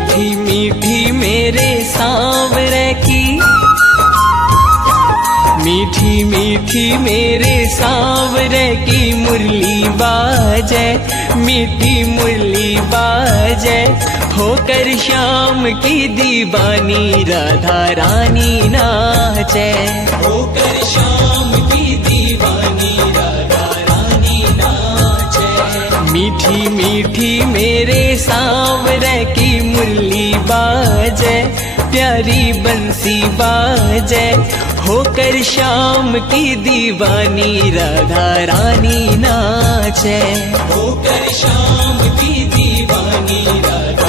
मीठी मीठी मेरे सांवरे की, मीठी मीठी मेरे सांवरे की मुरली बाजे, मीठी मुरली बाजे। होकर श्याम की दीवानी राधा रानी नाचे, होकर श्याम की दीवानी राधा रानी नाचे। मीठी मीठी मेरे सांवरे की मुरली बाजे, प्यारी बंसी बाजे। होकर श्याम की दीवानी राधा रानी नाचे, होकर श्याम की दीवानी राधा